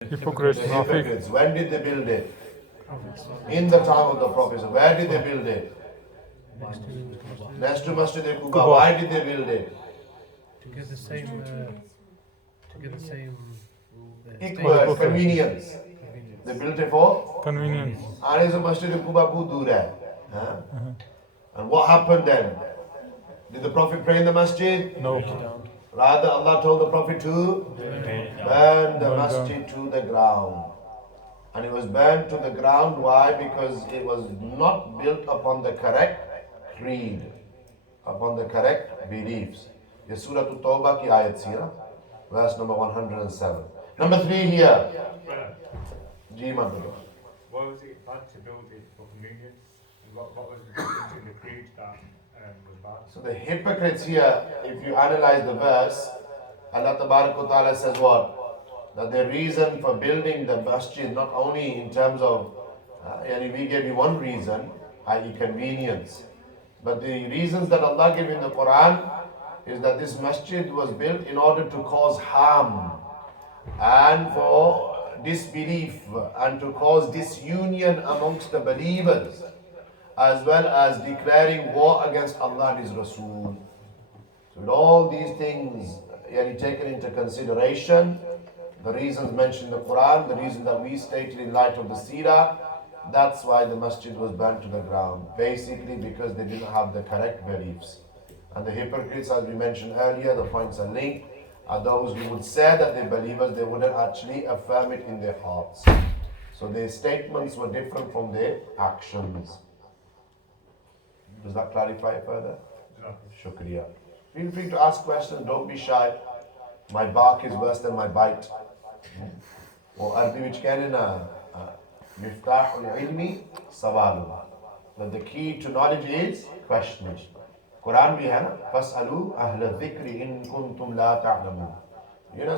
Hypocrites, The Munafiq. hypocrites. When did they build it? In the time of the Prophet. Where did they build it? Next to Masjid Quba. Why did they build it? To get the same. Equal convenience. They built it for? Convenience. And is a Masjid Quba bahut dur hai. Huh? And what happened then? Did the Prophet pray in the masjid? No. Rather, Allah told the Prophet to burn the masjid to the ground. And it was burned to the ground. Why? Because it was not built upon the correct creed, upon the correct beliefs. This Surah At-Tawbah ki ayat sira, verse number 107. Number 3 here. Ji Madhura. Why was it bad to build it for convenience? And what was the difference in the creed that was bad? So the hypocrites here, if you analyze the verse, Allah Ta'ala says what? That the reason for building the masjid, not only in terms of, we gave you one reason, i.e. convenience, but the reasons that Allah gave in the Quran is that this masjid was built in order to cause harm and for disbelief and to cause disunion amongst the believers, as well as declaring war against Allah and His Rasul. So with all these things taken into consideration, the reasons mentioned in the Quran, the reason that we stated in light of the Seerah, that's why the masjid was burnt to the ground. Basically because they didn't have the correct beliefs. And the hypocrites, as we mentioned earlier, the points are linked, are those who would say that they're believers, they wouldn't actually affirm it in their hearts. So their statements were different from their actions. Does that clarify further? Shukriya. Feel free to ask questions, don't be shy. My bark is worse than my bite. Or Arbi which can Miftahul ilmi sawalu. That the key to knowledge is questioning. Quran we have Fas'alu ahla dhikri in kuntum la ta'lamun.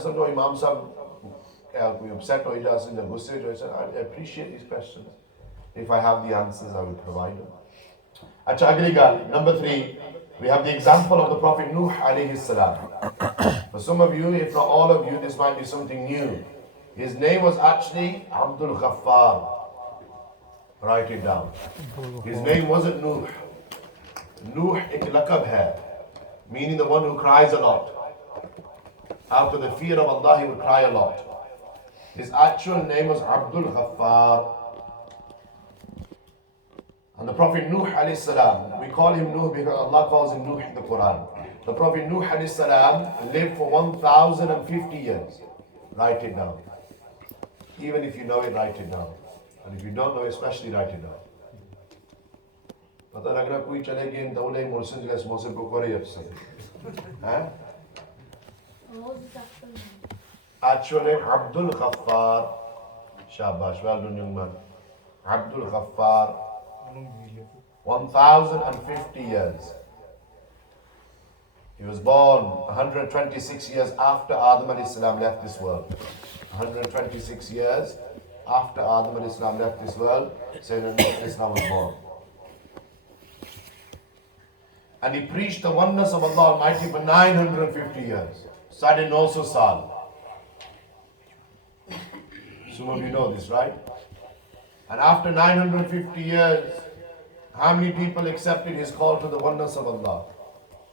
Some Imam Sahib we upset or in the gusse, I appreciate these questions. If I have the answers, I will provide them. Acha agli gal, number 3, we have the example of the Prophet Nuh alayhi salam. For some of you, if not all of you, this might be something new. His name was actually Abdul Ghaffar. Write it down. His name wasn't Nuh. Nuh ek laqab hai, meaning the one who cries a lot. Out of the fear of Allah, he would cry a lot. His actual name was Abdul Ghaffar. And the Prophet Nuh alayhi salam, we call him Nuh because Allah calls him Nuh in the Quran. The Prophet Nuh alayhi salam lived for 1,050 years. Write it down. Even if you know it, write it down. And if you don't know it, especially write it down. पता लग रहा कोई चले गए दौले मुर्शिद के मौसम को करे अफसर हैं Actual name Abdul Ghaffar. Shabash, well done young man. Abdul Ghaffar. 1,050 years. He was born 126 years after Adam alayhi salam left this world. 126 years after Adam alayhi salam left this world, Sayyidina Nuh alayhi salam was born. And he preached the oneness of Allah Almighty for 950 years. Sade 900 saal. Some of you know this, right? And after 950 years, how many people accepted his call to the oneness of Allah?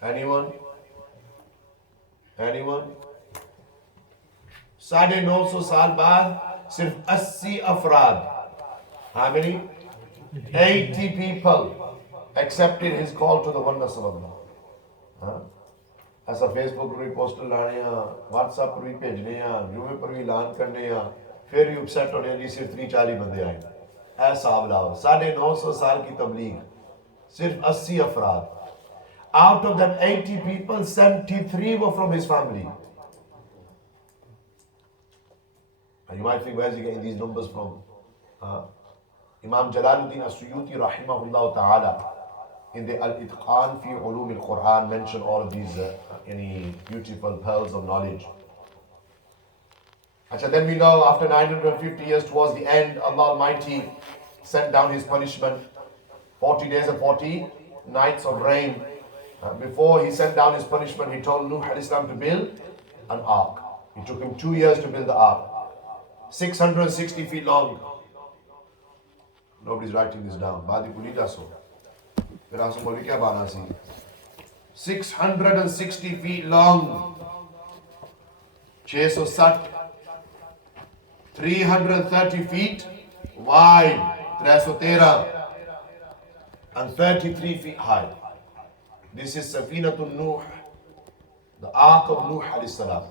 Anyone? Anyone? Sade 900 saal baad, sirf 80 afraad. How many? 80 people accepted his call to the oneness of Allah. Huh? ऐसा Facebook पर भी poster लाने हैं, WhatsApp पर भी भेजने हैं, YouTube पर भी ऐलान करने हैं, फिर भी अपसेट होने हैं, सिर्फ 3-4 बंदे आएंगे. ऐसा लाओ 950 साल की तबलीग, सिर्फ 80 अफराद. Out of them 80 people, 73 were from his family. And you might think, where is he getting these numbers from? Imam Jalaluddin As-Suyuti rahimahullah ta'ala in the Al-Itqan fi Ulum al-Quran mention all of these beautiful pearls of knowledge. Achha, then we know after 950 years towards the end, Allah Almighty sent down His punishment, 40 days and 40 nights of rain. Before He sent down His punishment, He told Nuh alayhi salam to build an ark. It took him 2 years to build the ark. 660 feet long. Nobody's writing this down. Badi Kulida so. 660 feet long. 660. 330 feet wide. 313. And 33 feet high. This is Safinatun Nuh, the Ark of Nuh alayhi salam.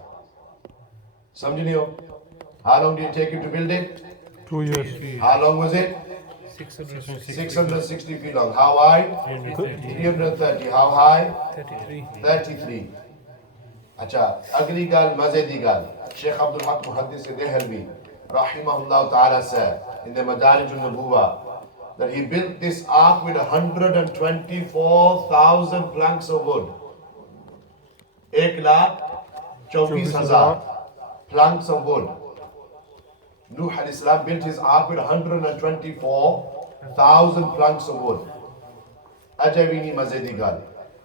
Samjhniyo? How long did it take you to build it? 2 years. How long was it? 660. 660 feet long. How wide? 330. How high? 33. 33. Acha, agli gal, mazedi gal. Sheikh Abdul Haq Muhaddis Dehelvi, rahimahullah ta'ala said in the Madarij al-Nubuwa, that he built this ark with 124,000 planks of wood. 1,24,000 planks of wood. Nuh alayhi salam built his ark with 124,000 planks of wood. Ajavini mazedi gal.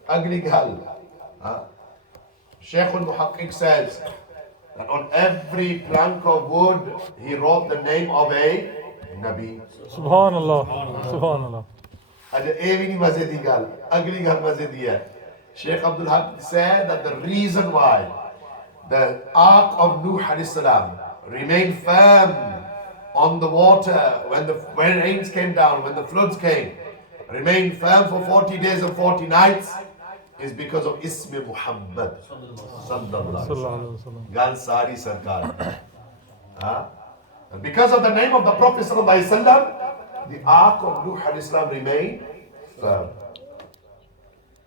Agli gal. Shaykh al-Muhaqqiq says that on every plank of wood he wrote the name of a Nabi. Subhanallah. Subhanallah. Evini mazedi gal, agli gal mazedi hai. Sheikh Abdul Haq said that the reason why the ark of Nuh alayhi salam remained firm on the water when rains came down, when the floods came, remained firm for 40 days and 40 nights, is because of Ismi Muhammad sallallahu alaihi wasallam. Gal Sari Sarkar. Because of the name of the Prophet sallallahu alaihi wasallam, the ark of Nuh alayhi salam remained firm.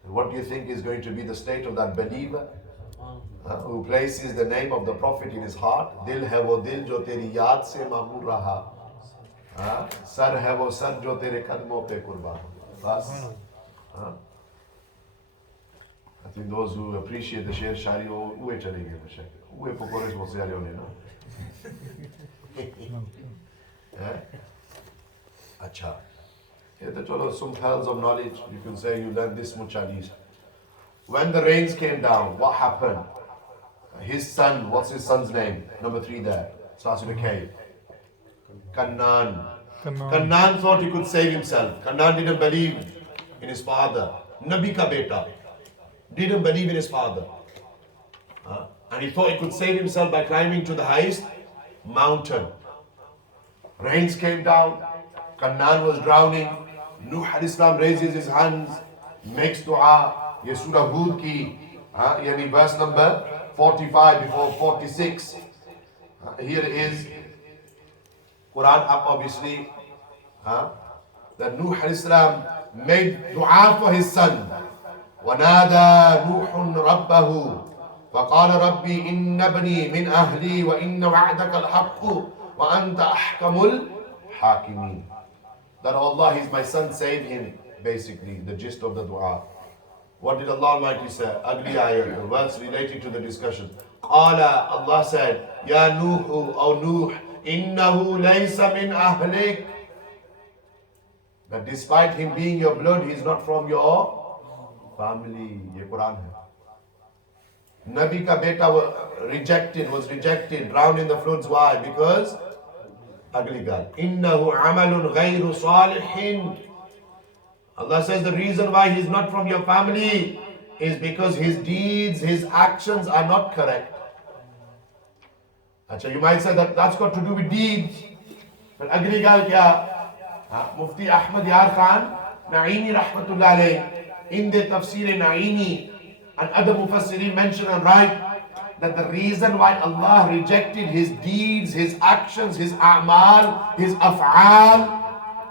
What do you think is going to be the state of that believer who places the name of the Prophet in his heart? Dil hai wo dil jo teri yaad se mamur raha. Sar hai wo sar jo tere kadmon pe qurban. Bas. I think those who appreciate the Sher Shari, uwe chale gaye. Uwe pokore mo se ale one na. Acha. Some pearls of knowledge, you can say you learned this much at least. When the rains came down, what happened? His son, what's his son's name? Number 3 there, starts with a K. Kannan. Kannan thought he could save himself. Kannan didn't believe in his father. Nabi ka beta didn't believe in his father. And he thought he could save himself by climbing to the highest mountain. Rains came down. Kannan was drowning. Nuh alayhi salam raises his hands, makes dua. Ye Surah Hud ki, yani verse number 45 before 46. Here is Quran up obviously. That Nuh alayhi salam made dua for his son. وَنَادَى نُوحٌ رَبَّهُ فَقَالَ رَبِّي إِنَّ بَنِي مِنْ أَهْلِي وَإِنَّ وَعْدَكَ الْحَقُّ وَأَنْتَ أَحْكَمُ الْحَاكِمِينَ. That Allah, he's my son, save him, basically, the gist of the dua. What did Allah Almighty say? Ugly ayah, the verse relating to the discussion. Qala, Allah said, Ya Nuhu, O Nuh, innahu laysa min ahlik. That despite him being your blood, he's not from your family. Ye Quran hai. Nabi ka beta was rejected, drowned in the floods. Why? Because ugly guy. Innahu amalun ghayru salihin. Allah says the reason why he's not from your family is because his deeds, his actions are not correct. Achha, you might say that that's got to do with deeds. But ugly guy kya? Mufti Ahmad Yar Khan Naini rahmatullah alayh in the tafsir Naini and other mufassirin mention and write that the reason why Allah rejected his deeds, his actions, his a'mal, his af'al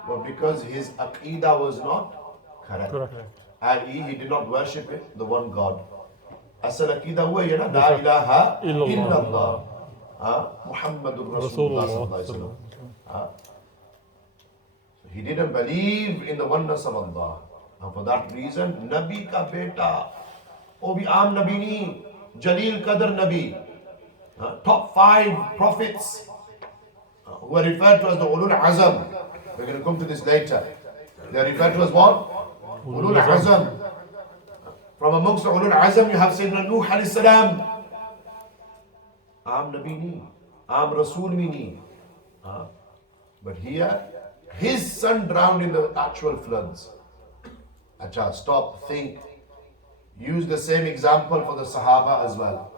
was because his Aqidah was not correct. I.e. he did not worship it, the one God. Asal Aqidah huwa ya na la ilaha illallah Muhammadur Rasulullah sallallahu alaihi wasallam. He didn't believe in the oneness of Allah. And for that reason, Nabi ka beta, oh bhi aam Nabi nahi, Jalil Qadr Nabi, top 5 prophets who are referred to as the Ulul Azam. We're going to come to this later. They are referred to as what? Ulul Azam. From amongst the Ulul Azam, you have Sayyidina Nuh alayhi salam. Aam Nabi nahi, aam Rasul nahi. But here, his son drowned in the actual floods. Acha, stop, think. Use the same example for the Sahaba as well.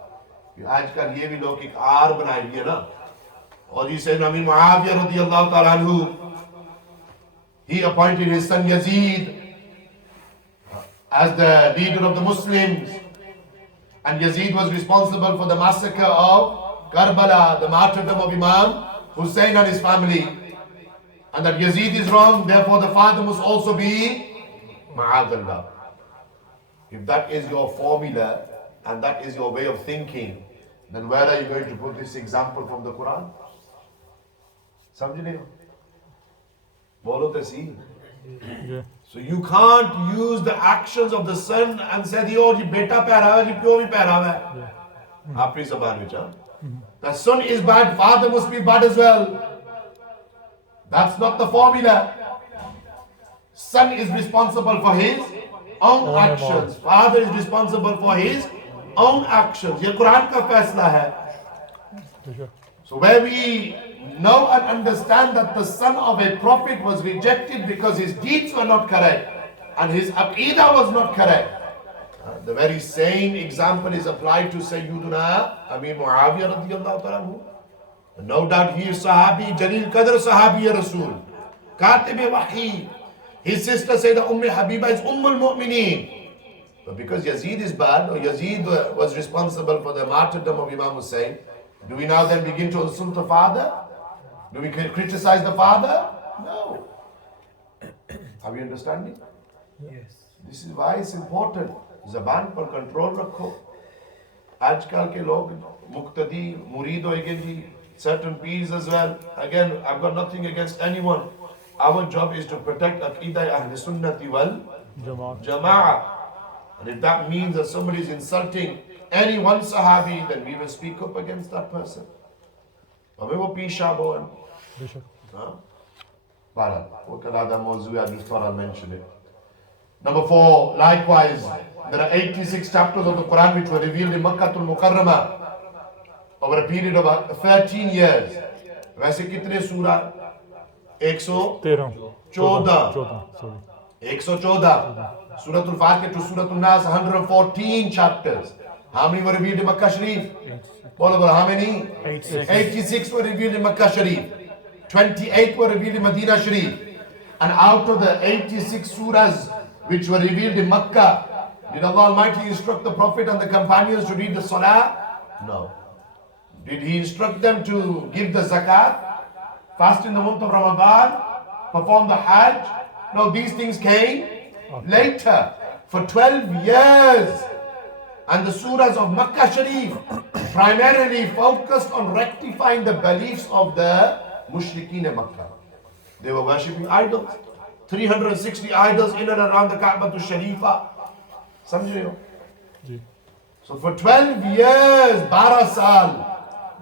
आजकल ये भी लोग एक are बनाई है ना, और ये Sayyidina Amir Muawiyah radiyallahu ta'ala anhu, he appointed his son Yazid as the leader of the Muslims, and Yazid was responsible for the massacre of Karbala, the martyrdom of Imam Hussein and his family, and that Yazid is wrong, therefore the father must also be Ma'adallah. If that is your formula and that is your way of thinking, then where are you going to put this example from the Quran? समझ रहे हो? बोलो तो सही. So you can't use the actions of the son and say, "Oh, जी बेटा para है, जी प्यो भी पैरा है." आपकी ज़बान में चा. The son is bad, father must be bad as well. That's not the formula. Son is responsible for his own actions. Father is responsible for his own actions. ये कुरान का फैसला है. So where we know and understand that the son of a prophet was rejected because his deeds were not correct and his Aqidah was not correct, the very same example is applied to Sayyiduna Amir Muawiyah radiyallahu ta'ala. No doubt he is Sahabi, Jalil Qadr Sahabi Rasul, Katib Wahi. His sister Sayyidah Habiba is Ummul Mu'mineen. But because Yazid is bad, or Yazid was responsible for the martyrdom of Imam Hussein, do we now then begin to insult the father? Do we criticize the father? No. Are we understanding? Yes. This is why it's important. Zaban par control rakho. Aajkal ke log muqtadi, murid hoenge ji, certain peers as well. Again, I've got nothing against anyone. Our job is to protect Aqidah Ahl Sunnati wal Jama'ah. And if that means that somebody is insulting any one Sahabi, then we will speak up against that person. हमें वो पीछा बोल. Baral. वो कलादा मौजू है, I just thought I'll mention it. Number 4, likewise, there are 86 chapters of the Quran which were revealed in Makkah al-Mukarramah over a period of 13 years. वैसे कितने सूरा? 114. 114. Surah Al-Fatiha to Surah Al-Nas, 114 chapters. How many were revealed in Makkah Sharif? How many? 86 were revealed in Makkah Sharif. 28 were revealed in Medina Sharif. And out of the 86 surahs which were revealed in Makkah, did Allah Almighty instruct the Prophet and the companions to read the Salah? No. Did He instruct them to give the Zakat? Fast in the month of Ramadan? Perform the Hajj? No, these things came later. For 12 years. And the surahs of Makkah Sharif primarily focused on rectifying the beliefs of the mushrikeen in Makkah. They were worshipping idols. 360 idols in and around the Kaaba to Sharifa. Samjhe ho? So for 12 years, 12 saal,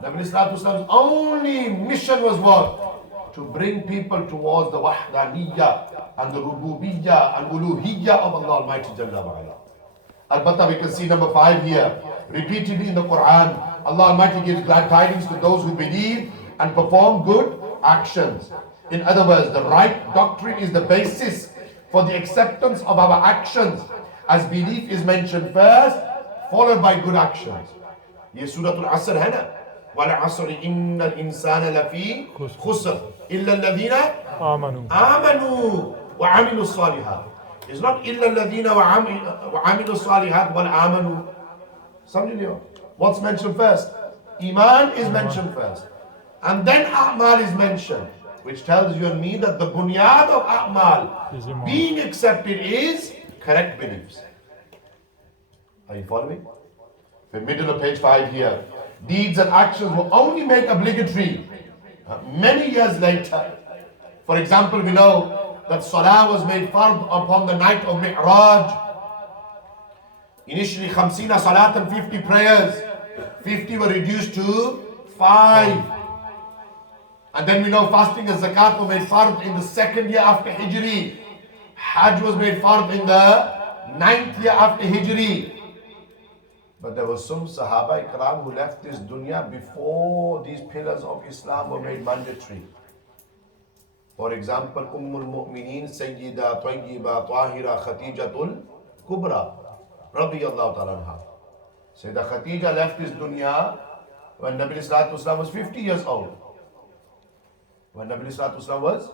Nabi Islam's only mission was what? To bring people towards the Wahdaniyya and the Rububiyyah and Uluhiyyah of Allah Almighty Jalla wa'ala. Al-Batta, we can see number 5 here. Repeatedly in the Quran, Allah Almighty gives glad tidings to those who believe and perform good actions. In other words, the right doctrine is the basis for the acceptance of our actions, as belief is mentioned first, followed by good actions. Ye Surah Al-Asr hai na? وَالْعَصْرِ إِنَّ الْإِنسَانَ لَفِي خُسْرٍ إِلَّا الَّذِينَ آمَنُوا وَعَمِلُوا الصَّالِحَاتِ. It's not إِلَّا الَّذِينَ وَعَمِلُوا الصَّالِحَاتِ وَالْآمَنُوا. Samjhe liyo? What's mentioned first? Iman is mentioned first. And then A'mal is mentioned, which tells you and me that the bunyad of A'mal being accepted is correct beliefs. Are you following? The middle of page 5 here. Deeds and actions were only made obligatory many years later. For example, we know that Salah was made fard upon the night of Mi'raj. Initially 50 Salat and 50 prayers. 50 were reduced to 5. And then we know fasting and zakat were made fard in the 2nd year after Hijri. Hajj was made fard in the 9th year after Hijri. But there were some Sahaba Ikram who left this dunya before these pillars of Islam were made mandatory. For example, Ummul Mu'mineen Sayyida Tayyiba Tahira Khatijatul Kubra Radiyallahu ta'ala anha. Sayyidah Khatija left this dunya when Nabi Sallallahu Alaihi Wasallam was 50 years old. When Nabi Sallallahu Alaihi Wasallam was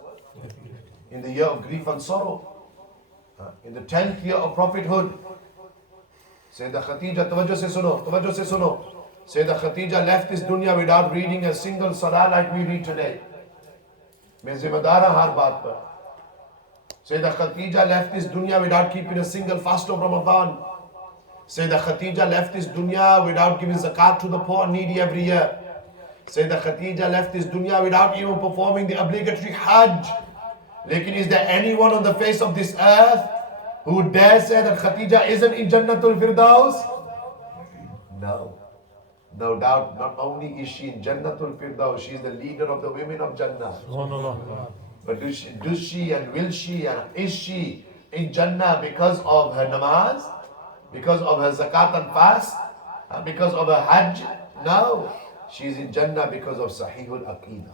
in the year of grief and sorrow, in the 10th year of prophethood. Sayyidah Khatija, tawajjuh se suno. Sayyidah Khatija left this dunya without reading a single salah like we read today. Main zimmedar haan har baat par. Sayyidah Khatija left this dunya without keeping a single fast of Ramadan. Sayyidah Khatija left this dunya without giving zakat to the poor and needy every year. Sayyidah Khatija left this dunya without even performing the obligatory Hajj. Lekin is there anyone on the face of this earth who would dare say that Khatija isn't in Jannatul Firdaus? No. No doubt, not only is she in Jannatul Firdaus, she is the leader of the women of Jannah. But does she and will she and is she in Jannah because of her namaz? Because of her zakat and fast? Because of her hajj? No. She is in Jannah because of Sahihul Aqidah.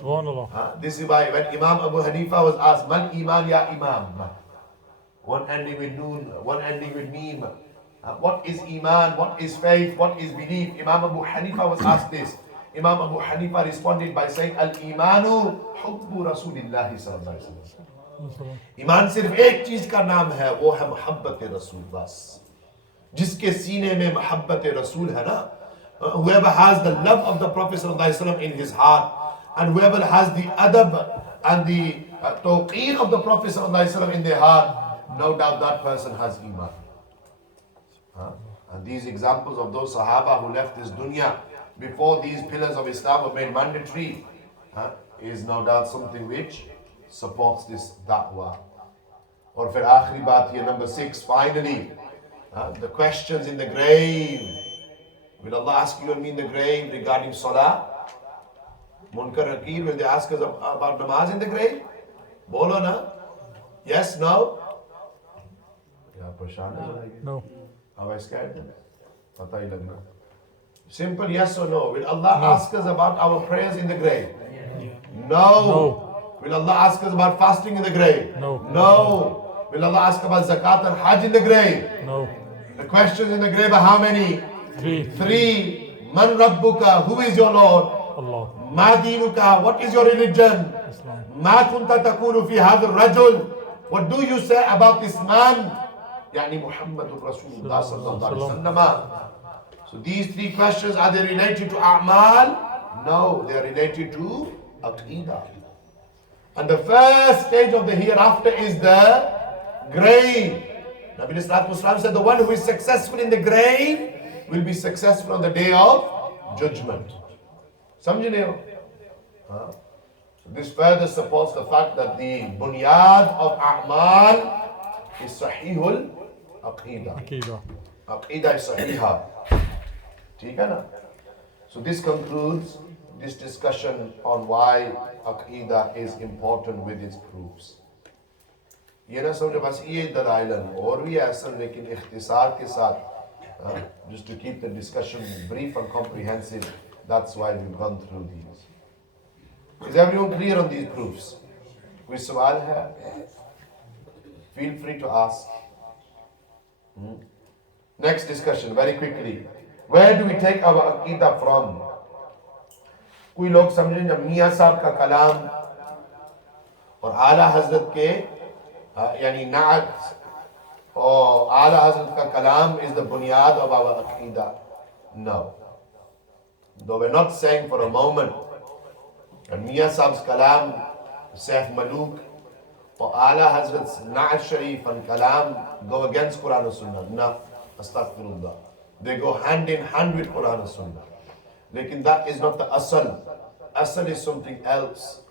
Subhanallah. This is why when Imam Abu Hanifa was asked, Man Iman Ya Imam? One ending with Noon, one ending with Mim. What is Iman? What is faith? What is belief? Imam Abu Hanifa was asked this. Imam Abu Hanifa responded by saying, Al-Imanu Hubbu Rasulillahi Sallallahu Alaihi Wasallam. Iman sirf ek cheez ka naam hai, wo hai Muhabbat Rasul bas. Jiske seene mein Muhabbat Rasul hai na, whoever has the love of the Prophet Sallallahu Alaihi Wasallam in his heart, and whoever has the adab and the tawqeer of the Prophet Sallallahu Alaihi Wasallam in their heart, no doubt that person has Iman. And these examples of those Sahaba who left this dunya before these pillars of Islam were made mandatory is no doubt something which supports this da'wah. Or for akhri baat here, number 6, finally, the questions in the grave. Will Allah ask you and me in the grave regarding salah? Munkar Nakir, will they ask us about namaz in the grave? Bolo na? Yes, no? No. Am I scared? Pata hi lagna. Simple yes or no. Will Allah ask us about our prayers in the grave? No. Will Allah ask us about fasting in the grave? No. Will Allah ask about zakat and hajj in the grave? No. The questions in the grave are how many? 3. 3. Man Rabbuka, who is your Lord? Allah. Ma dinuka, what is your religion? Islam. Ma kunta takulu fi hadha rajul, what do you say about this man? Yani Muhammadur Rasulullah sallallahu alaihi wasallam. So these 3 questions, are they related to a'mal? No, they are related to aqidah. And the first stage of the hereafter is the grave. Nabi Sallallahu Alaihi Wasallam said the one who is successful in the grave will be successful on the day of judgment. Samjhe nahi ho? So this further supports the fact that the bunyad of a'mal is sahihul aqidah. Aqidah is sahiha. ठीक है ना? So this concludes this discussion on why Aqidah is important with its proofs. ये ना समझो बस ये दलाइलन और भी ऐसा लेकिन इख्तिसार के साथ just to keep the discussion brief and comprehensive. That's why we've gone through these. Is everyone clear on these proofs? कोई सवाल है? Feel free to ask. Next discussion very quickly. Where do we take our Aqidah from? कोई लोग समझें जब मियाँ साहब का कलाम और आला हजरत के यानी नात और आला हजरत का कलाम is the bunyad of our Aqidah. No. Though we're not saying for a moment that Miyan Sahab's kalam, Saif Maluk or Ala Hazrat's Na'at Sharif and kalam go against Quran and Sunnah. No. Astaghfirullah. They go hand in hand with Quran and Sunnah. Lekin that is not the asal. Asal is something else.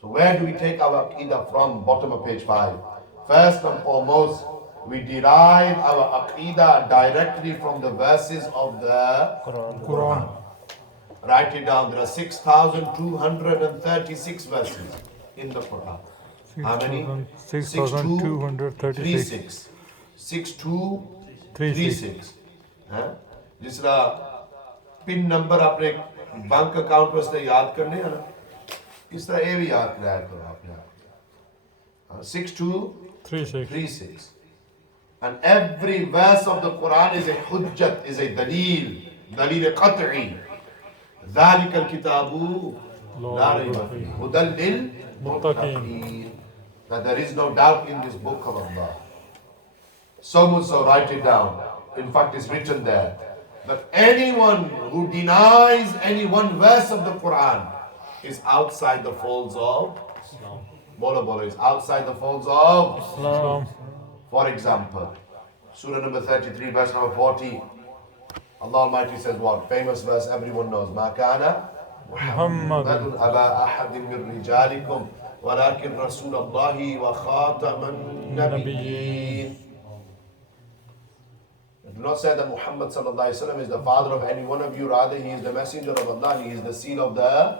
So where do we take our Aqidah from? Bottom of page 5. First and foremost, we derive our Aqidah directly from the verses of the Quran. Write it down. There are 6,236 verses in the Quran. How many? 6,236. 6,236. जिस तरह pin number अपने bank account वास्ते याद करने हैं ना, इस तरह ये भी याद कराया करो अपने आप 6236. And every verse of the Quran is a hujjat, is a dalil qat'i. ذَلِكَ الْكِتَابُ لَا رَيْبَ فِيهِ هُدًى لِلْمُتَّقِينَ. That there is no doubt in this book of Allah. So much so, write it down. In fact, it's written there. But anyone who denies any one verse of the Quran is outside the folds of Islam. Bola is outside the folds of Islam. For example, Surah number 33, verse number 40. Allah Almighty says what? Famous verse everyone knows. مَا كَانَ مُحَمَّدٌ أَبَا أَحَدٍ مِّن رِجَالِكُمْ وَلَكِنْ رَسُولَ اللَّهِ وَخَاتَمَ النَّبِيِّينَ. Do not say that Muhammad sallallahu alaihi wasallam is the father of any one of you. Rather, he is the messenger of Allah. He is the seal of the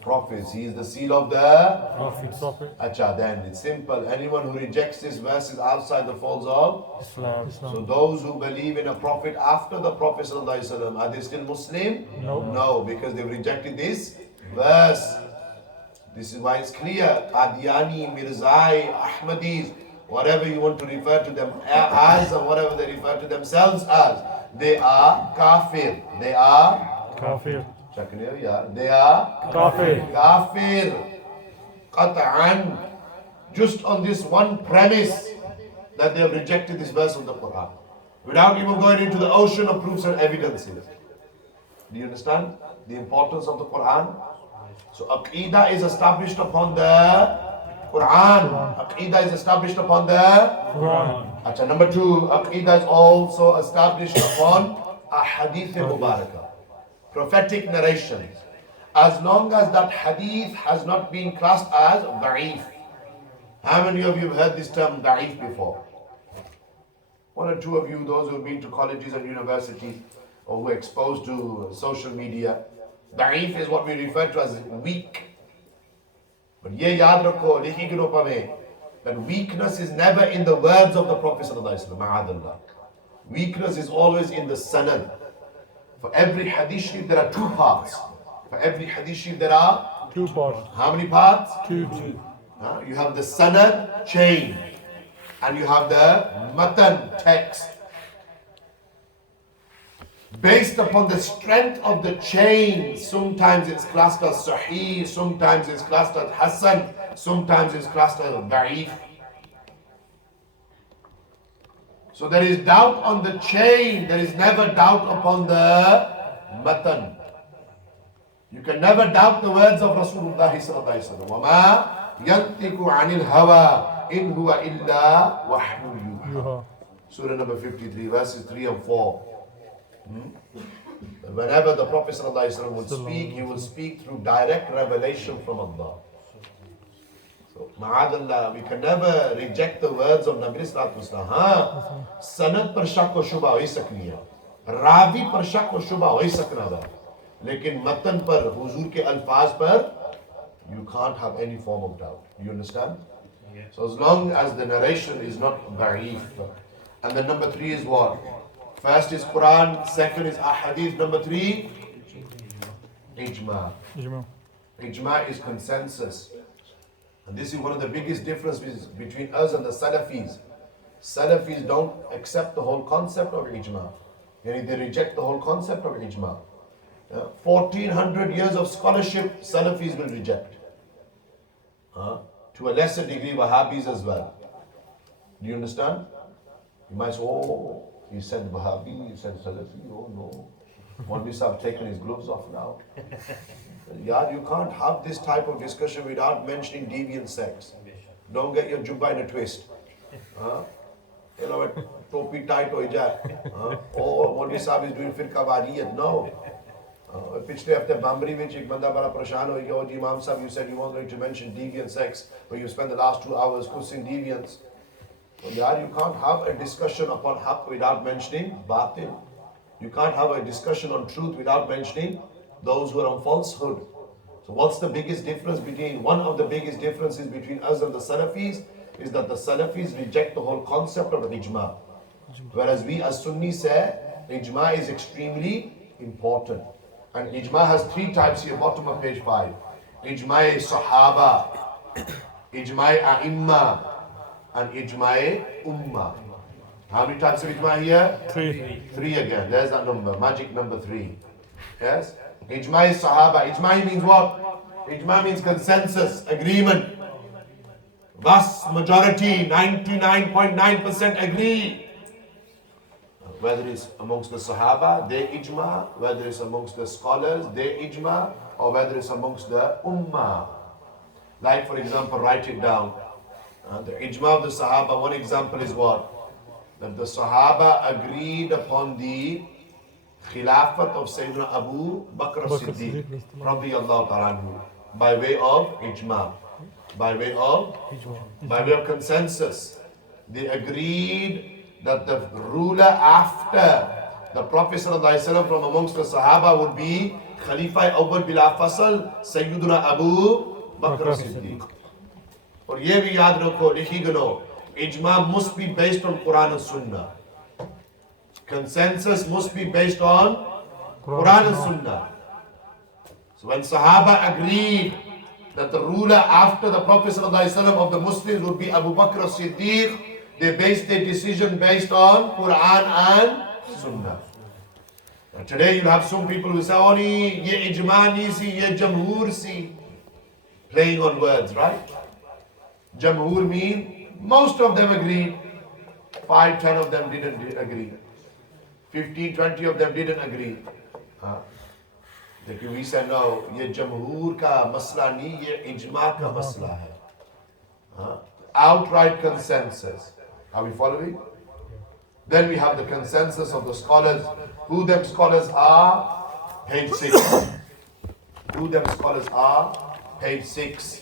prophets. He is the seal of the Prophet. Acha, then it's simple. Anyone who rejects this verse is outside the folds of Islam. So those who believe in a prophet after the Prophet sallallahu alaihi wasallam, are they still Muslim? No, because they've rejected this verse. This is why it's clear. Qadiani, Mirzai, Ahmadis, whatever you want to refer to them as, or whatever they refer to themselves as, they are kafir. They are Kafir. They are Kafir. Kafir. Qat'an. Just on this one premise that they have rejected this verse of the Quran. Without even going into the ocean of proofs and evidences. Do you understand the importance of the Quran? So Aqidah is established upon the Quran. Aqidah is established upon the Quran. Achha, number two, Aqidah is also established upon Ahadith Mubarakah, prophetic narrations. As long as that hadith has not been classed as da'if. How many of you have heard this term da'if before? One or two of you, those who have been to colleges and universities or who are exposed to social media. Da'if is what we refer to as weak. But ye yaad rakho, likhi ke rupa mein, that weakness is never in the words of the Prophet sallallahu alaihi wasallam, ma'adallah. Weakness is always in the sanad. For every hadith sharif there are two parts. For every hadith sharif there are 2 parts. how many parts? 2. You have the sanad, chain, and you have the matan, text. Based upon the strength of the chain, sometimes it's classed as sahih, sometimes it's classed as hasan, sometimes it's classed as da'if. So there is doubt on the chain, there is never doubt upon the matan. You can never doubt the words of Rasulullah sallallahu alaihi wasallam. وَمَا يَنْتِقُ عَنِ الْهَوَىٰ إِنْ هُوَ إِلَّا وَحْيٌ يُوحَىٰ. Surah number 53, verses 3 and 4. Whenever the Prophet ﷺ will speak, he will speak through direct revelation from Allah. So, ma'adallah, we can never reject the words of Nabi Sallallahu Alaihi Wasallam. Sanad par shak wa shubha ho sakni hai, ravi par shak wa shubha ho sakna hai, lekin matan par, huzur ke alfaz par, you can't have any form of doubt. You understand? Yeah. So as long as the narration is not da'if. And then number 3 is what? First is Quran, second is Ahadith, number 3, Ijma. Ijma is consensus. And this is one of the biggest differences between us and the Salafis. Salafis don't accept the whole concept of Ijma. They reject the whole concept of Ijma. 1400 years of scholarship, Salafis will reject. To a lesser degree, Wahhabis as well. Do you understand? You might say, oh, he said Wahhabi, he said Salafi, oh no. Maulvi Sahib taken his gloves off now. Yeah, you can't have this type of discussion without mentioning deviant sects. Don't get your jubba in a twist. You know, topi tight ho jaye. Oh, Maulvi Sahib is doing firqa wariyat. No. पिछले हफ्ते बामरी में एक बंदा बड़ा परेशान हो गया, जी इमाम साहब, you said you weren't going to mention deviant sects, but you spent the last 2 hours cursing deviants. Well, yeah, you can't have a discussion upon haqq without mentioning batil. You can't have a discussion on truth without mentioning those who are on falsehood. So what's the biggest difference between, one of the biggest differences between us and the Salafis is that the Salafis reject the whole concept of ijma. Whereas we as Sunnis say, Ijma is extremely important. And ijma has three types here, bottom of page 5. Ijma Sahaba, Ijma A'imma, and Ijma Ummah. How many types of ijma here? 3. 3 again. There's that number, magic number 3. Yes? Ijma Sahaba. Ijma means what? Ijma means consensus, agreement. Vast majority, 99.9% agree. Whether it's amongst the Sahaba, their ijma, whether it's amongst the scholars, their ijma, or whether it's amongst the ummah. Like for example, write it down. The ijma of the Sahaba, one example is what? That the Sahaba agreed upon the Khilafat of Sayyidina Abu Bakr as-Siddiq radiyallahu ta'ala anhu, by way of ijma, by way of consensus. They agreed that the ruler after the Prophet ﷺ from amongst the Sahaba would be Khalifa Awwal bila Fasal Sayyiduna Abu Bakr as-Siddiq. और ये भी याद रखो, लिखी गनो, ijma must be based on Quran and Sunnah. Consensus must be based on Quran and Sunnah. So when Sahaba agreed that the ruler after the Prophet ﷺ of the Muslims would be Abu Bakr as-Siddiq, they based their decision based on Quran and Sunnah. And today you have some people who say, oh, ye ijma nahi si, ye jamhoor si. Playing on words, right? Jamhoor mean most of them agreed. 5, 10 of them didn't agree. 15, 20 of them didn't agree. Lekin we say no, ye jamhoor ka masla nahi, ye ijma ka masla hai. Outright consensus. Are we following? Then we have the consensus of the scholars. Who them scholars are? Page 6. Who them scholars are? Page 6.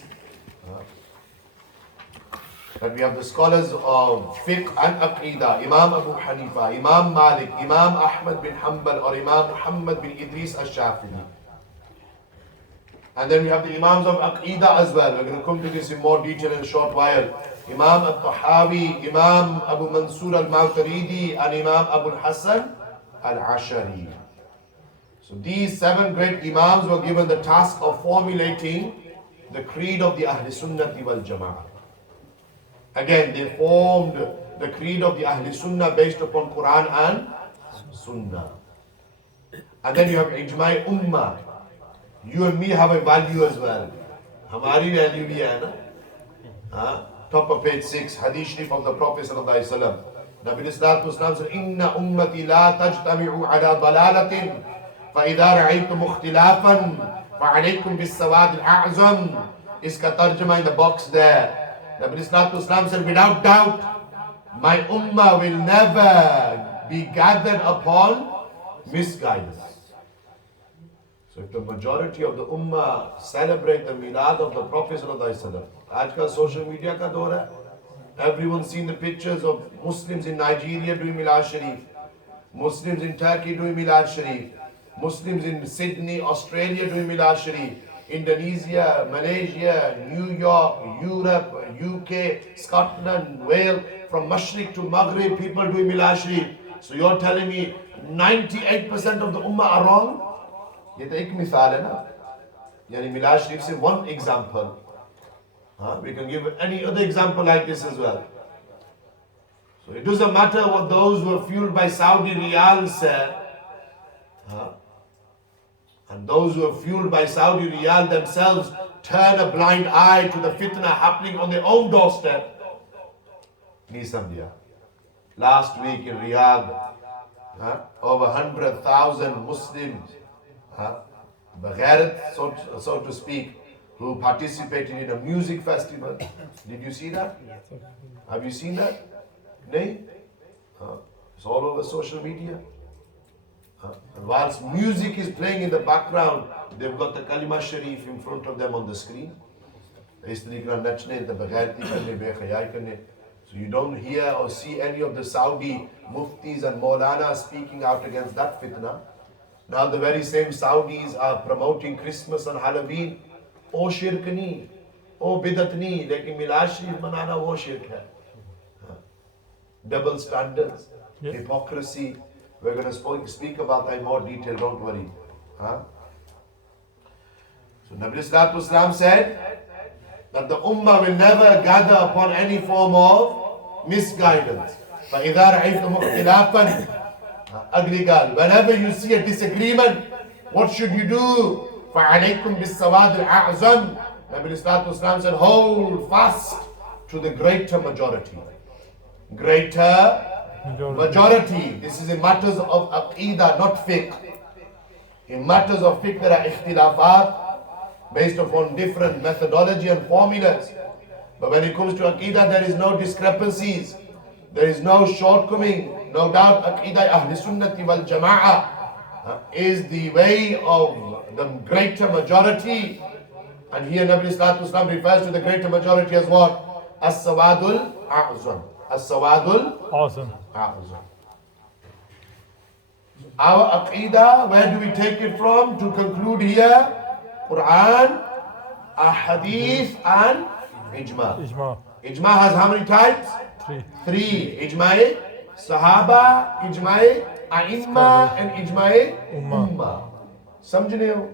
Then we have the scholars of fiqh and aqidah. Imam Abu Hanifa, Imam Malik, Imam Ahmad bin Hanbal, or Imam Muhammad bin Idris al-Shafi'i. And then we have the Imams of Aqidah as well. We're going to come to this in more detail in a short while. Imam al-Tahawi, Imam Abu Mansur al-Maturidi, and Imam Abu Hassan al-Ashari. So these 7 great Imams were given the task of formulating the creed of the Ahl Sunnati wal Jama'ah. Again, they formed the creed of the Ahl Sunnah based upon Quran and Sunnah. And then you have Ijma' Ummah. You and me have a value as well. Hamari value bhi hai na? Top of page 6, Hadith Sharif of the Prophet sallallahu alaihi wasallam. Nabi Sallallahu alaihi wasallam said, "Inna ummati la tajtami'u ala dalalatin, fa idha ra'aytum ikhtilafan, fa alaykum bis sawad al-a'zam." Iska tarjuma in the box there. Nabi Sallallahu alaihi wasallam said, without doubt, my ummah will never be gathered upon misguidance. So if the majority of the ummah celebrate the milad of the Prophet sallallahu alaihi wasallam, आजकल social media का दौर है. Everyone's seen the pictures of Muslims in Nigeria doing Milad Sharif, Muslims in Turkey doing Milad Sharif, Muslims in Sydney, Australia doing Milad Sharif, Indonesia, Malaysia, New York, Europe, UK, Scotland, Wales, from Mashriq to Maghrib, people doing Milad Sharif. So you're telling me 98% of the ummah are wrong? ये तो एक मिसाल है ना. यानी मिलाद शरीफ से one example. We can give any other example like this as well. So it doesn't matter what those who are fueled by Saudi Riyal say, and those who are fueled by Saudi Riyal themselves turn a blind eye to the fitna happening on their own doorstep. Nahi samjha. Last week in Riyadh, over 100,000 Muslims, Bagharat, so to speak, who participated in a music festival. Did you see that? Have you seen that? No? It's all over social media. And whilst music is playing in the background, they've got the Kalima Sharif in front of them on the screen. So you don't hear or see any of the Saudi muftis and Maulana speaking out against that fitna. Now the very same Saudis are promoting Christmas and Halloween. Oh shirk nahi, oh bidat nahi, lekin Milad Sharif manana wo shirk hai. Double standards, hypocrisy, We're going to speak about that in more detail, don't worry. Huh? So Nabi Sallallahu Alaihi Wasallam said that the Ummah will never gather upon any form of misguidance. فَإِذَا رَأَيْتُمُ اخْتِلَافًا أَغْلِقَالُ. Whenever you see a disagreement, what should you do? فَعَلَيْكُمْ بِالسَّوَادِ الْأَعْظَمِ. Nabi Sallallahu Alaihi Wasallam said, hold fast to the greater majority. Greater majority. This is in matters of Aqidah, not fiqh. In matters of fiqh, there are ikhtilafat based upon different methodology and formulas. But when it comes to Aqidah, there is no discrepancies. There is no shortcoming. No doubt, Aqidah Ahl Sunnati wal Jama'ah is the way of the greater majority. And here Nabi Sallallahu Alaihi Wasallam refers to the greater majority as what? As-Sawadul A'zam. As-Sawadul Awesome. A'zam. Our Aqidah, where do we take it from? To conclude here, Quran, Ahadith and Ijma. Ijma. Ijma has how many types? Three. Ijma Sahaba, Ijma A'imma and Ijma Ummah. समझ रहे हो?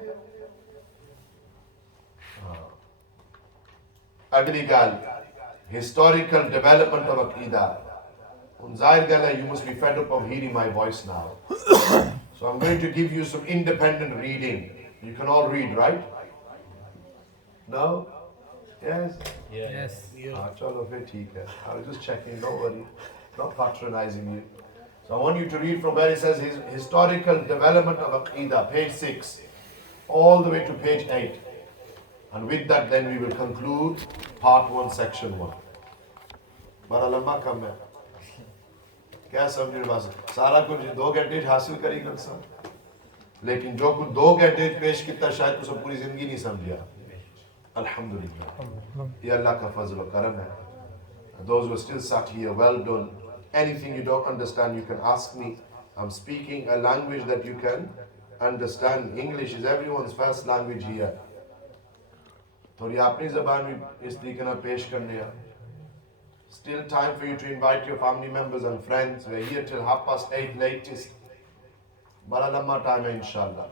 अगली गाल, historical development of Aqidah. Zahir Gala, you must be fed up of hearing my voice now. So I'm going to give you some independent reading. You can all read, right? No? Yes? Yes. Chalo, phir theek hai. I was just checking, don't worry. Not patronizing you. So I want you to read from where it says his historical development of Aqidah, page 6, all the way to page 8. And with that, then we will conclude part 1, section 1. Bada lamba kam hai. क्या समझ रहे बस सारा कुछ 2 घंटे हासिल करेगा इंसान लेकिन जो कुछ 2 घंटे पेश किया शायद तो सब पूरी जिंदगी नहीं समझा अल्हम्दुलिल्लाह ये अल्लाह का फजल और करम है those who are still sat here well done anything you don't understand you can ask me I'm speaking a language that you can understand English is everyone's first language here थोड़ी अपनी ज़बान में इस तरीके से पेश करने हैं Still time for you to invite your family members and friends. We're here till 8:30 latest. Bada lamma time hai inshallah.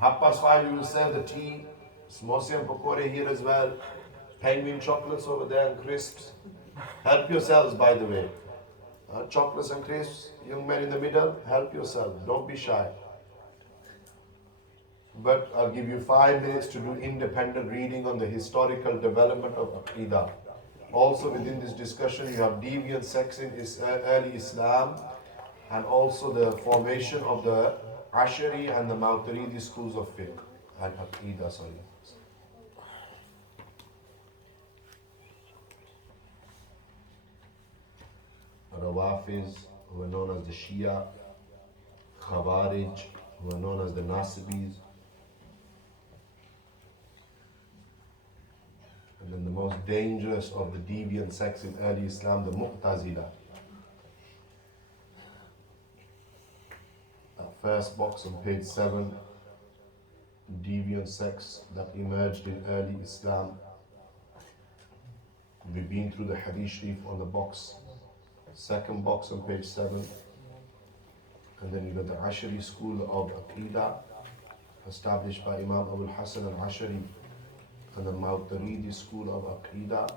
5:30 we will serve the tea. Samosa and pakore here as well. Penguin chocolates over there and crisps. Help yourselves by the way. Chocolates and crisps. Young men in the middle, help yourselves. Don't be shy. But I'll give you 5 minutes to do independent reading on the historical development of Aqidah. Also within this discussion you have deviant sects in early Islam and also the formation of the Ashari and the Mauturidi schools of fiqh and Aqidah, sorry. Rawafiz, who are known as the Shia, Khawarij, who are known as the Nasibis, and then the most dangerous of the deviant sects in early Islam, the Mu'tazila. That first box on page 7, deviant sects that emerged in early Islam. We've been through the Hadith Sharif on the box. Second box on page 7. And then you got the Ashari school of Aqidah, established by Imam Abul Hasan al-Ashari. And the Mauturidi school of Aqidah,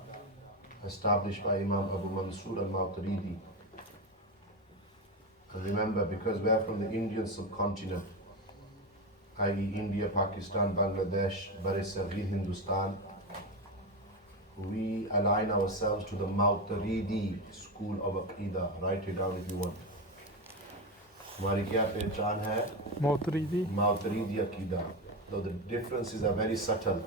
established by Imam Abu Mansur al-Mauturidi. And remember, because we are from the Indian subcontinent, i.e. India, Pakistan, Bangladesh, Bar-e-Saghir, Hindustan, we align ourselves to the Mauturidi school of Aqidah. Write it down if you want. हमारी क्या पहचान है? Mauturidi Aqidah. Though the differences are very subtle.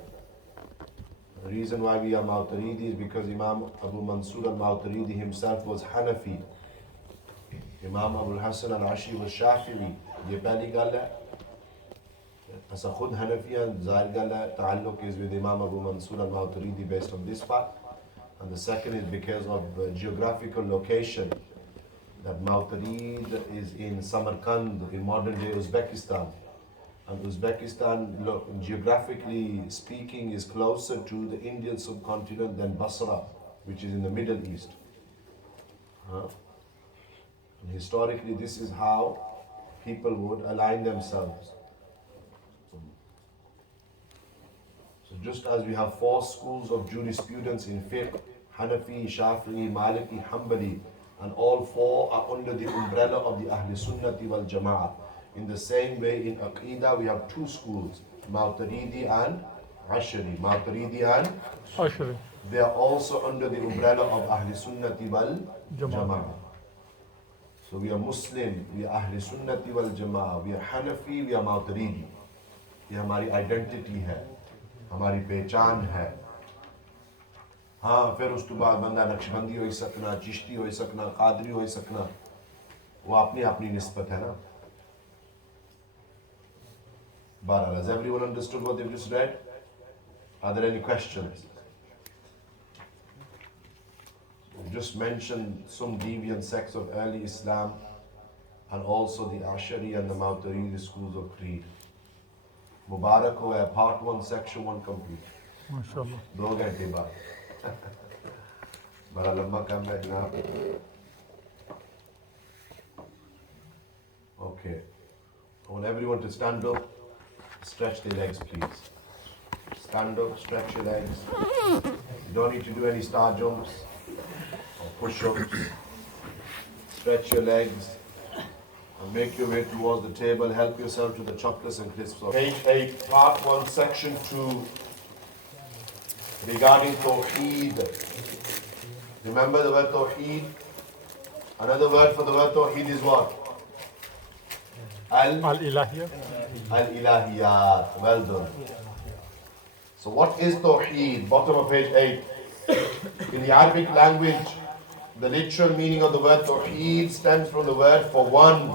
The reason why we are Mauturidi is because Imam Abu Mansur al-Mauturidi himself was Hanafi. Imam Abu Hassan al-Ashri was Shafi'i. ये पहली गल है. ऐसा खुद हनफी है, ज़ाहिर गल है, ताल्लुक is with Imam Abu Mansur al-Mauturidi based on this part. And the second is because of the geographical location. That Mauturid is in Samarkand, in modern day Uzbekistan. And Uzbekistan, geographically speaking, is closer to the Indian subcontinent than Basra, which is in the Middle East. And historically, this is how people would align themselves. So just as we have 4 schools of jurisprudence in fiqh, Hanafi, Shafi'i, Maliki, Hanbali, and all 4 are under the umbrella of the Ahl Sunnati wal Jama'ah. In the same way, in Aqidah, we have 2 schools, Maturidi and Ashari. Maturidi and Ashari. they are also under the umbrella of Ahl Sunnati wal Jama'ah. So we are Muslim, we are Ahl Sunnati wal Jama'ah, we are Hanafi, we are Maturidi. ये हमारी identity है, हमारी पहचान है. हाँ, फिर उसके बाद बंदा नक्शबंदी हो सकना, चिश्ती हो सकना, कादरी हो सकना, वो अपनी अपनी निस्बत है ना. Barakallah, has everyone understood what they've just read? Are there any questions? We just mentioned some deviant sects of early Islam and also the Ashari and the Maturidi schools of creed. Mubarak ho hai, part 1, section 1 complete. MashaAllah. 2 घंटे बाद. बड़ा लंबा काम है जनाब. Okay. I want everyone to stand up. Stretch their legs, please. Stand up, stretch your legs. You don't need to do any star jumps or push-ups. Stretch your legs and make your way towards the table. Help yourself to the chocolates and crisps. Page 8, part 1, section 2, regarding Tawhid. Remember the word Tawhid? Another word for the word Tawhid is what? Al-Ilahiyah. Al-Ilahiyat. Well done. So what is Tawheed? Bottom of page 8. In the Arabic language, the literal meaning of the word Tawheed stems from the word for one,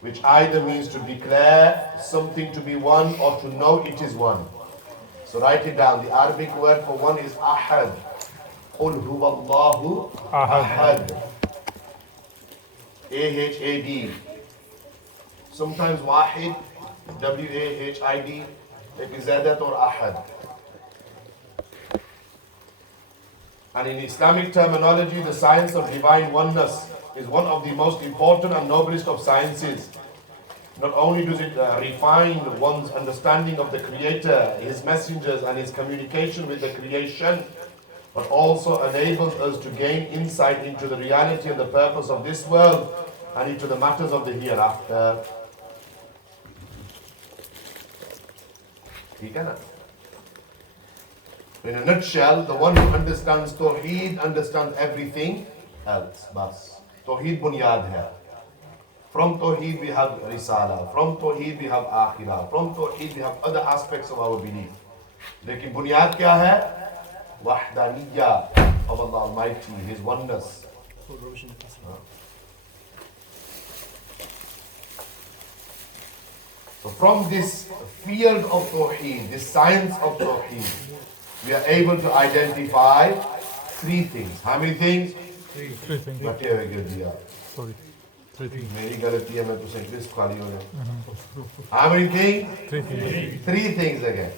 which either means to declare something to be one or to know it is one. So write it down. The Arabic word for one is Ahad. Qul huwa Allahu Ahad. A-H-A-D. Sometimes Wahid, W-A-H-I-D, like Zadat or Ahad. And in Islamic terminology, the science of divine oneness is one of the most important and noblest of sciences. Not only does it refine one's understanding of the Creator, His messengers, and His communication with the creation, but also enables us to gain insight into the reality and the purpose of this world and into the matters of the hereafter. In a nutshell, the one who understands Tawheed understands everything else. Bas. Tawheed bunyad hai. From Tawheed we have Risalat. From Tawheed we have Aqidah. From Tawheed we have other aspects of our belief. Lekin bunyad kya hai? Wahdaniyya of Allah Almighty, His oneness. So from this field of Tawheed, this science of Tawheed, we are able to identify 3 things. How many things? 3 things. Sorry. 3 things. मेरी गलती है मैं तुझसे English खाली हो गया. How many things? 3 things. 3 things again.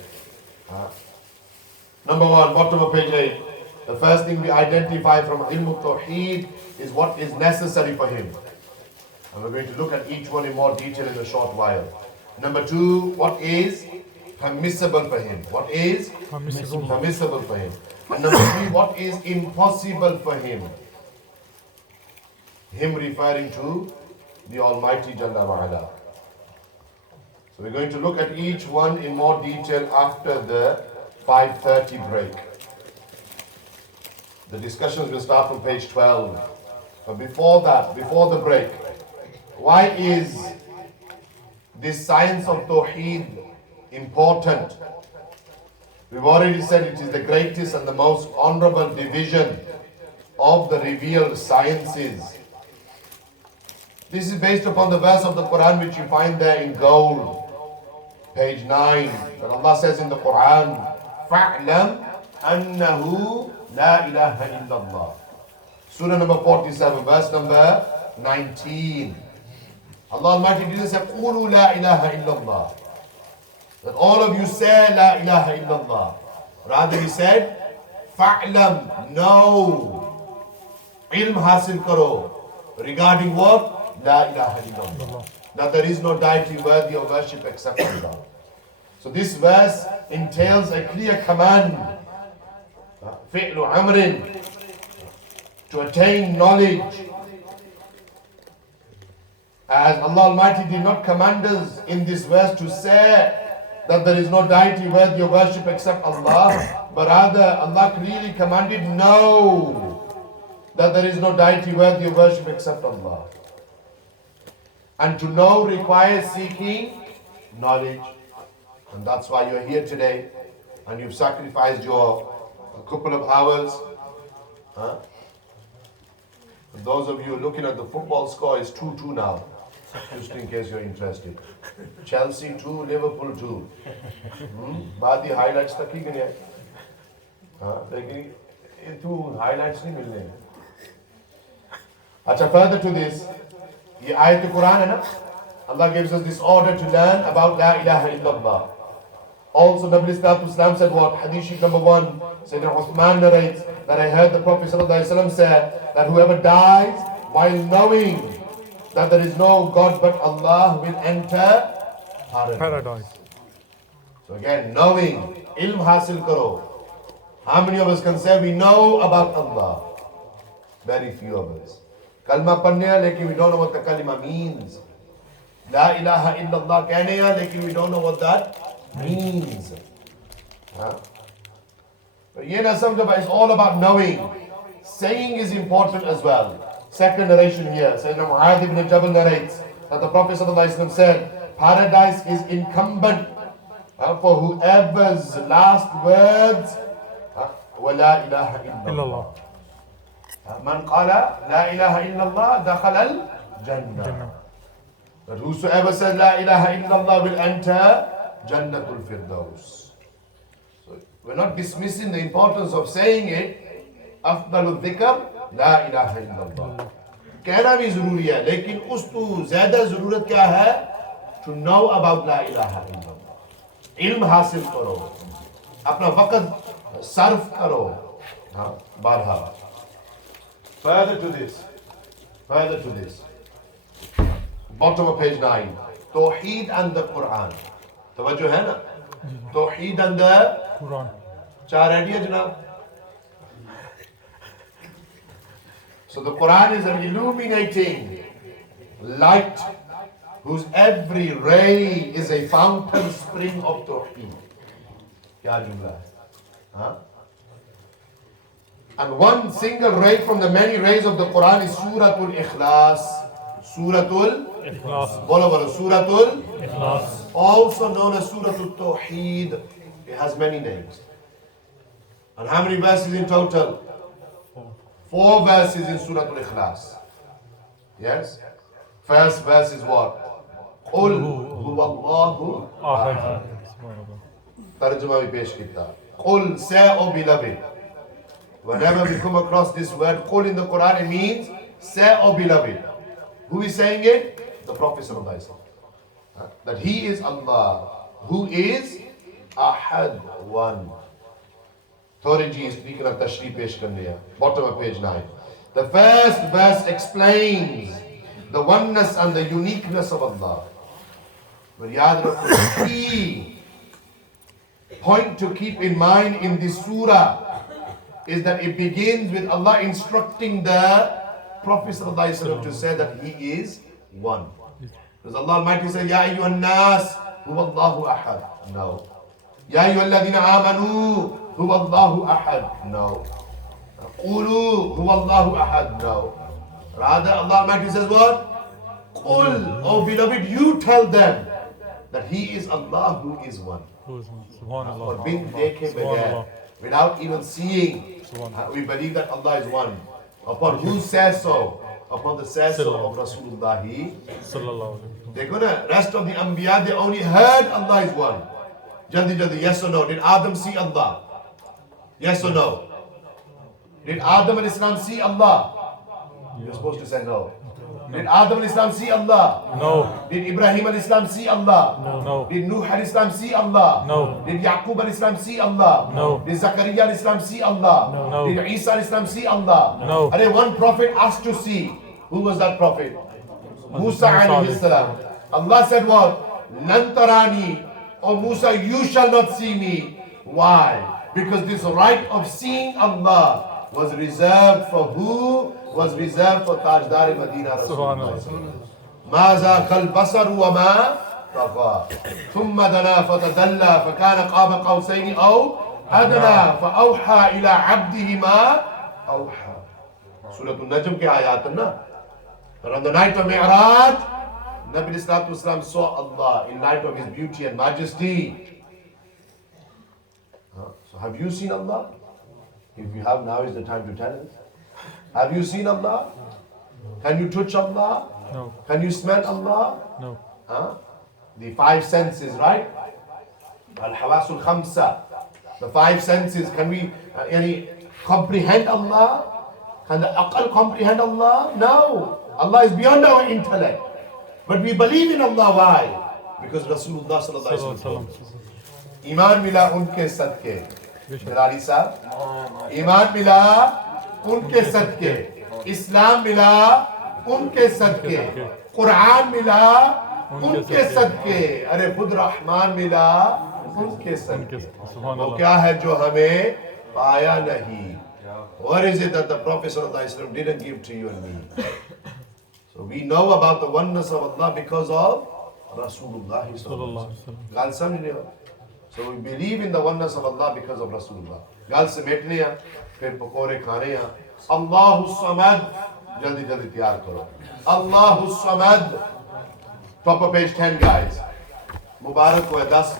Number 1, bottom of page 8. The first thing we identify from ilm Tawheed is what is necessary for him. And we're going to look at each one in more detail in a short while. Number 2, what is permissible for him? What is permissible for him? And number 3, what is impossible for him? Him referring to the Almighty Jalla wa'ala. So we're going to look at each one in more detail after the 5:30 break. The discussions will start from page 12. But before that, before the break, why is this science of Tawheed important? We've already said it is the greatest and the most honorable division of the revealed sciences. This is based upon the verse of the Quran which you find there in gold, page 9, that Allah says in the Quran, فَاعْلَمْ أَنَّهُ لَا إِلَهَ إِلَّا اللَّهِ. Surah number 47, verse number 19. Allah Almighty didn't say, قُولُوا لَا إِلَهَ إِلَّا اللَّهِ. That all of you say, لَا إِلَهَ إِلَّا اللَّهِ. Rather he said, فَاعْلَمْ, know. Ilm hasil karo. regarding what? La ilaha illallah. That there is no deity worthy of worship except Allah. So this verse entails a clear command, fi'lu amrin, to attain knowledge. As Allah Almighty did not command us in this verse to say that there is no deity worthy of worship except Allah, but rather Allah clearly commanded, know that there is no deity worthy of worship except Allah. And to know requires seeking knowledge. And that's why you're here today and you've sacrificed your couple of hours. For those of you looking at the football score, it's 2-2 now. Just in case you're interested. Chelsea 2, Liverpool 2. बाद ही highlights तक ही गए. लेकिन ये 2 highlights नहीं मिलने. अच्छा, further to this, ये आयत Quran है ना? Allah gives us this order to learn about La ilaha illallah. Also, Nabi Islam said what? Hadith number 1, Sayyidina Uthman narrates that I heard the Prophet ﷺ say that whoever dies while knowing that there is no God but Allah will enter paradise. So again, knowing, ilm hasil karo. How many of us can say we know about Allah? Very few of us. Kalma padhne hai, lekin we don't know what the kalima means. La ilaha illallah kehne hai, lekin we don't know what that means. But ye na samjho bhai, it's all about knowing. Saying is important as well. Second narration here, Sayyidina Mu'adh ibn Jabal narrates that the Prophet ﷺ said, paradise is incumbent for whoever's last words were La ilaha illallah. Man qala La ilaha illallah dakhala al-jannah. That whosoever says La ilaha illallah will enter Jannatul Firdaus. So we're not dismissing the importance of saying it. Afdalul dhikr La ilaha illallah. कहना भी जरूरी है, लेकिन उस तो ज्यादा जरूरत क्या है? To know about La ilaha illallah. इल्म हासिल करो, अपना वक़्त सर्फ करो. बारहा. Further to this. Bottom of page 9. Tawhid and the Quran. तवज्जो है ना? Tawhid and the Quran. चार ready है जनाब? So the Quran is an illuminating light whose every ray is a fountain spring of Tawheed. Kya jumla hai? And one single ray from the many rays of the Quran is Suratul Ikhlas. Suratul Ikhlas. Bolo Suratul Ikhlas. Also known as Suratul Tawheed. It has many names. And how many verses in total? 4 verses in Suratul Ikhlas. Yes? First verse is what? Qul huwallahu ahad. Tarjuma bhi pesh kita. Qul, say, O beloved. Whenever we come across this word Qul in the Quran, it means say, O beloved. Who is saying it? The Prophet ﷺ. That he is Allah, who is Ahad, one. Thori ji is speaking of Tashri pesh karne hai. Bottom of page 9. The first verse explains the oneness and the uniqueness of Allah. But yaad rakho, key point to keep in mind in this surah is that it begins with Allah instructing the Prophet ﷺ to say that he is one. Because Allah Almighty said, Ya ayyuhan nas, huwallahu ahad. No. Ya ayyuhalladhina amanu, huwallahu ahad. No. Qulu, huwallahu ahad. No. Rather, Allah Almighty says what? Qul, oh beloved, you tell them that he is Allah who is one. Subhanallah. Or bin dekhe baghair, without even seeing, we believe that Allah is one. Upon who says so? Upon the say so of Rasulullah. Dekho na, rest of the Anbiya, they only heard Allah is one. Jaldi, yes or no? Did Adam see Allah? Yes or no? Did Adam and Islam see Allah? You're supposed to say no. Did Adam and Islam see Allah? No. Did Ibrahim and Islam see Allah? No. Did Nuh and Islam see Allah? No. Did Yaqub and Islam see Allah? No. Did Zakaria and Islam see Allah? No. Did Isa and Islam see Allah? No. And then one prophet asked to see. Who was that prophet? Musa alayhi salam. Allah said what? Lan tarani. Oh Musa, you shall not see me. Why? Because this right of seeing Allah was reserved for who? Was reserved for Tajdar Madina Rasulullah. ما ذاق البصر وما طغى ثم دنا فتدلى فكان قاب قوسين أو أدنى فأوحى إلى عبده ما أوحى. Surah An-Najm ke ayat na. But on the night of Mi'raj, Nabi Sallallahu Alaihi Wasallam saw Allah in light of His beauty and majesty. So have you seen Allah? If you have, now is the time to tell us. Have you seen Allah? Can you touch Allah? No. Can you smell Allah? No. The five senses, right? Al-Hawasul Khamsa. The five senses. Can we comprehend Allah? Can the Aqal comprehend Allah? No. Allah is beyond our intellect. But we believe in Allah. Why? Because Rasulullah Sallallahu Alaihi Wasallam. Iman mila unke sadke. Milari sahab. Iman mila unke sadke. Islam mila उनके सदके, कुरान मिला उनके सदके, अरे खुद रहमान मिला उनके सदके. वो क्या है जो हमें पाया नहीं? What is it that the Prophet ﷺ didn't give to you and me? So we know about the oneness of Allah because of Rasulullah ﷺ. गाल समझ रहे हो? So we believe in the oneness of Allah because of Rasulullah. गाल समेटने हैं, फिर पकोड़े खाने हैं. Allahu Samad. जल्दी जल्दी तैयार करो. Allahu Samad. Top of page 10 guys. मुबारक हो 10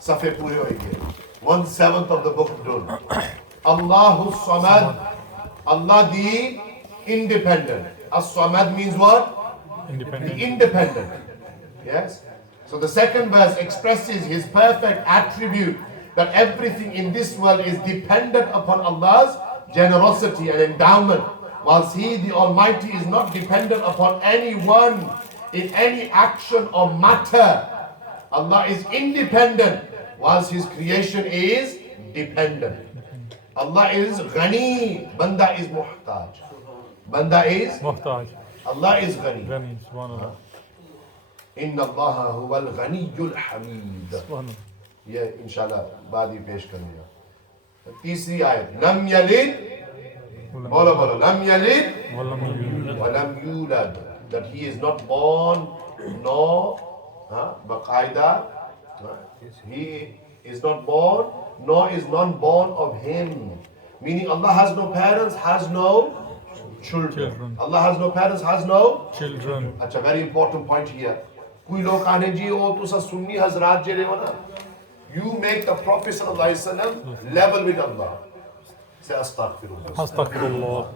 सफ़े पूरे होंगे. 1/7 of the book done. Allahu Samad. Allah the independent. As-Samad means what? Independent. The independent. Yes. So the second verse expresses His perfect attribute that everything in this world is dependent upon Allah's generosity and endowment. Whilst He, the Almighty, is not dependent upon anyone in any action or matter. Allah is independent, whilst His creation is dependent. Allah is Ghani, Banda is Muhtaj. Banda is Muhtaj. Allah is Ghani. Ghani, subhanallah. Inna Allah huwal Ghaniyul Hamid. Subhanallah. ये इंशाल्लाह बाद ही पेश करेंगे. तीसरी आयत lump यलिद बोलो बोलो lump यलिद वलम यूलद, that he is not born nor baqaida, he is not born nor is none born of him, meaning Allah has no parents, has no children. Allah has no parents, has no children. That's a very important point here. कोई लोग कहने जी ओ तुसा सुन्नी हजरात जे रहे हो ना, you make the Prophet sallallahu alaihi wasallam level with Allah. Say astaghfirullah. Astaghfirullah.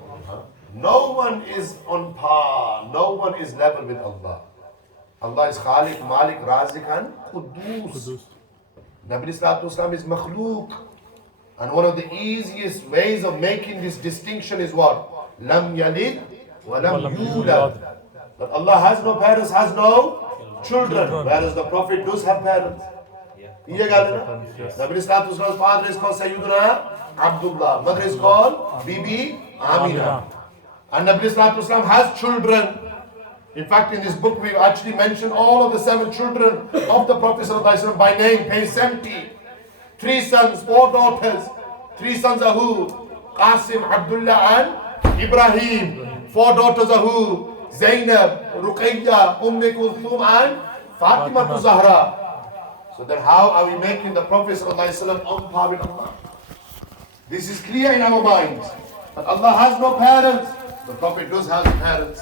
No one is on par. No one is level with Allah. Allah is Khaliq, Malik, Razik and Quddus. Nabi Sallallahu Alaihi Wasallam is Makhluq. And one of the easiest ways of making this distinction is what? Lam yalid wa lam yulad. That Allah has no parents, has no children. Whereas the Prophet does have parents. ये गाल है ना? Nabi Sallallahu Alaihi Wasallam's father is called Sayyiduna Abdullah. Mother is called Bibi Amina. And Nabi Sallallahu Alaihi Wasallam has children. In fact, in this book, we actually mentioned all of the 7 children of the Prophet Sallallahu Alaihi Wasallam by name, page 70. 3 sons, 4 daughters. 3 sons are who? Qasim, Abdullah and Ibrahim. 4 daughters are who? Zainab, Ruqayya, Kulthum and Fatima Zahra. So then how are we making the Prophet Sallallahu Alaihi Wasallam on par with Allah? This is clear in our minds. That Allah has no parents. The Prophet does have parents.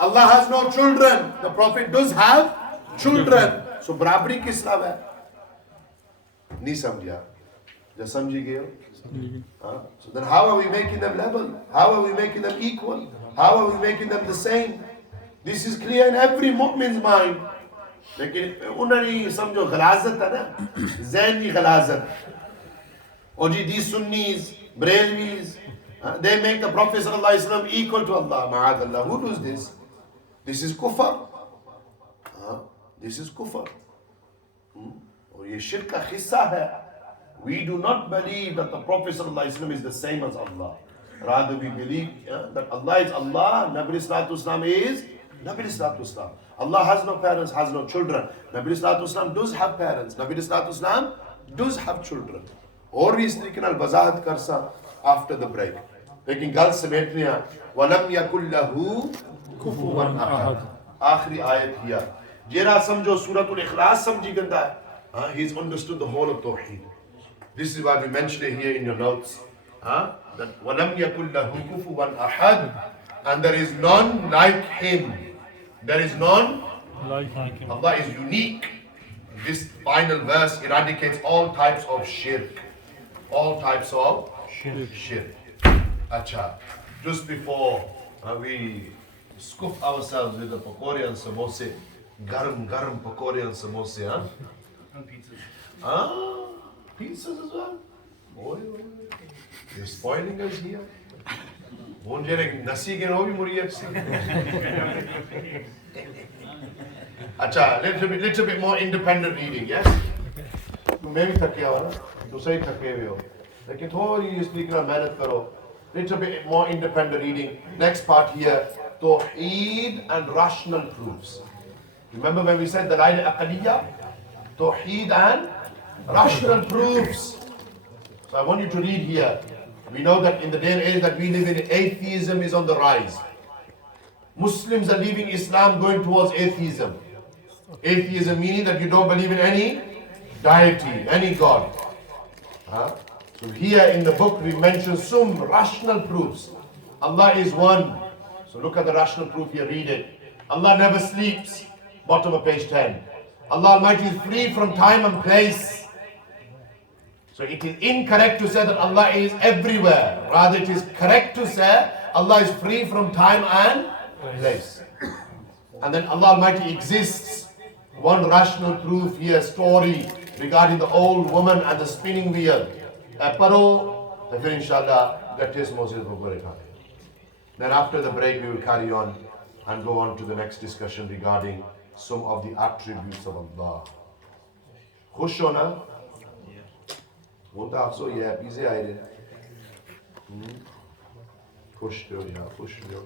Allah has no children. The Prophet does have children. So बराबरी किस लाभ है? नहीं समझा? जब समझी गए हो? So then how are we making them level? How are we making them equal? How are we making them the same? This is clear in every mu'min's mind. लेकिन उन्हें समझो गलाजत है ना, ज़हनी गलाजत. और जी these Sunnis, Brahmins, they make the Prophet sallallahu alaihi wasallam equal to Allah. Ma'adallah. Who does this? This is kufr. This is kufr. और ये शिर्क का हिस्सा है. We do not believe that the Prophet sallallahu alaihi wasallam is the same as Allah. Rather we believe that Allah is Allah, Nabi Sallallahu Islam is Nabi Sallallahu Islam. Allah has no parents, has no children. Nabi Sallallahu Islam does have parents. Nabi Sallallahu Islam does have children. और भी इस तरीके नाल वजाहत कर सा after the break. लेकिन गल समेटनी है वलम यकुल लहू कुफुवन अहद. आखिरी आयत हिया जेरा समझो सूरतुल इखलास समझी गंदा है. He's understood the whole of Tawhid. This is why we mentioned it here in your notes. That وَلَمْ يَكُلْ لَهُ كُفُوًا أَحَدٌ, and there is none like him. There is none like him. Allah is unique. This final verse eradicates all types of shirk. All types of shirk. Acha. Just before we scoop ourselves with the pakori and samosa, garam pakori and samosa. And pizzas. Pizzas as well? Oi. You're spoiling us here. Won't you like nasi ke no bhi muriyat se? Acha, little bit more independent reading, yes? मैं भी थके हो ना, तो सही थके हुए हो, लेकिन थोड़ी इस तरीके से मेहनत करो. Little bit more independent reading. Next part here, Tawhid and rational proofs. Remember when we said the line Aqidiyah? Tawhid and rational proofs. So I want you to read here. We know that in the day and age that we live in, atheism is on the rise. Muslims are leaving Islam going towards atheism. Atheism meaning that you don't believe in any deity, any God. So here in the book we mention some rational proofs. Allah is one. So look at the rational proof here, read it. Allah never sleeps. Bottom of page 10. Allah Almighty is free from time and place. So it is incorrect to say that Allah is everywhere. Rather it is correct to say Allah is free from time and place. And then Allah Almighty exists. One rational proof here, story regarding the old woman and the spinning wheel. Paro, then inshallah, that is Moses Bhagavad. Then after the break we will carry on and go on to the next discussion regarding some of the attributes of Allah. Khush ho na? वो तो आप सो ये पीछे आए थे खुश हो या खुश हो